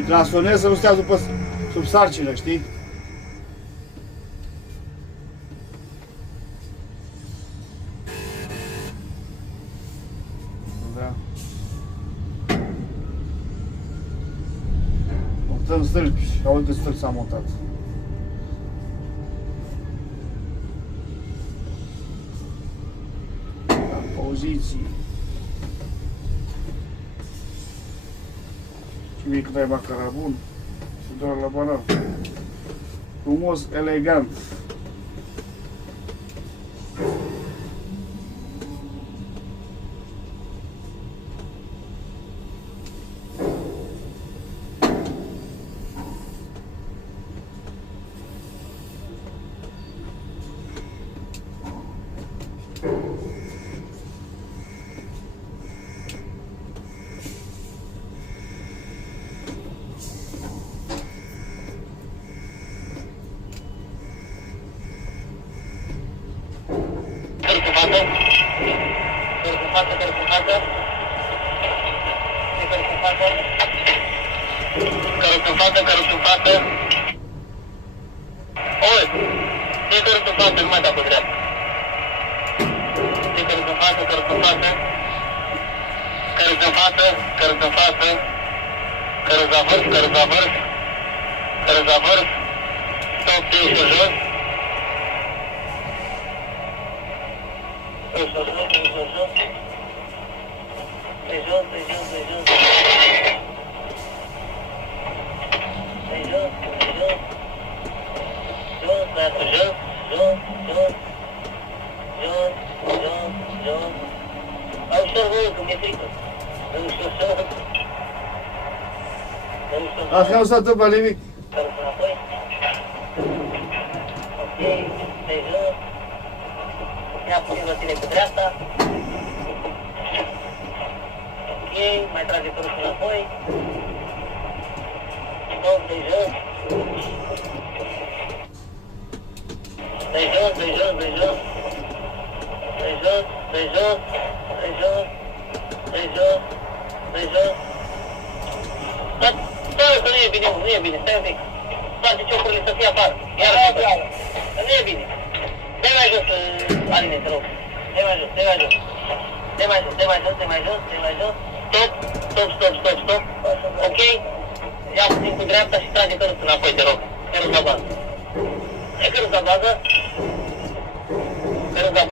Îl clasonez să nu stea sub sarcină, știi? Da. Montăm stâlpi. Auzi de stâlpi s-a montat. La poziții. Și mie cât ai macara bun. Și doar la banan. Frumos, elegant. Cărut în față. Oi, e cărut în față, nu mai da pe dreapta. E cărut în față, cărut în față. Cărut în față, cărut în față. Cărut la vârf, cărut la vârf. Cărut la vârf. Stop, ești pe jos. Ești pe jos, ești pe jos. Pe jos, pe jos, pe jos. Așa nu se întâmplă nimic. Ok, pe jos. Ia puțin Vasile cu dreapta. Ok, mai trage părul înapoi. Stop, de jos. De jos, de jos, de jos. De jos, de jos, de jos. De jos, de jos. Stai că nu e bine, nu e bine, stai un pic. Toate ciocurile să fie afară. Iar nu e bine. Dă-i mai jos, Aline, te rog. Dă-i mai jos, dă-i mai jos. Dă-i mai jos, dă-i mai jos, dă-i mai jos, dă-i mai jos. Stop, stop, stop, stop, stop. Ok? Ia puțin cu dreapta și trage căruțul înapoi, te rog. Căruț la bază. E căruț la bază. Căruț la bază.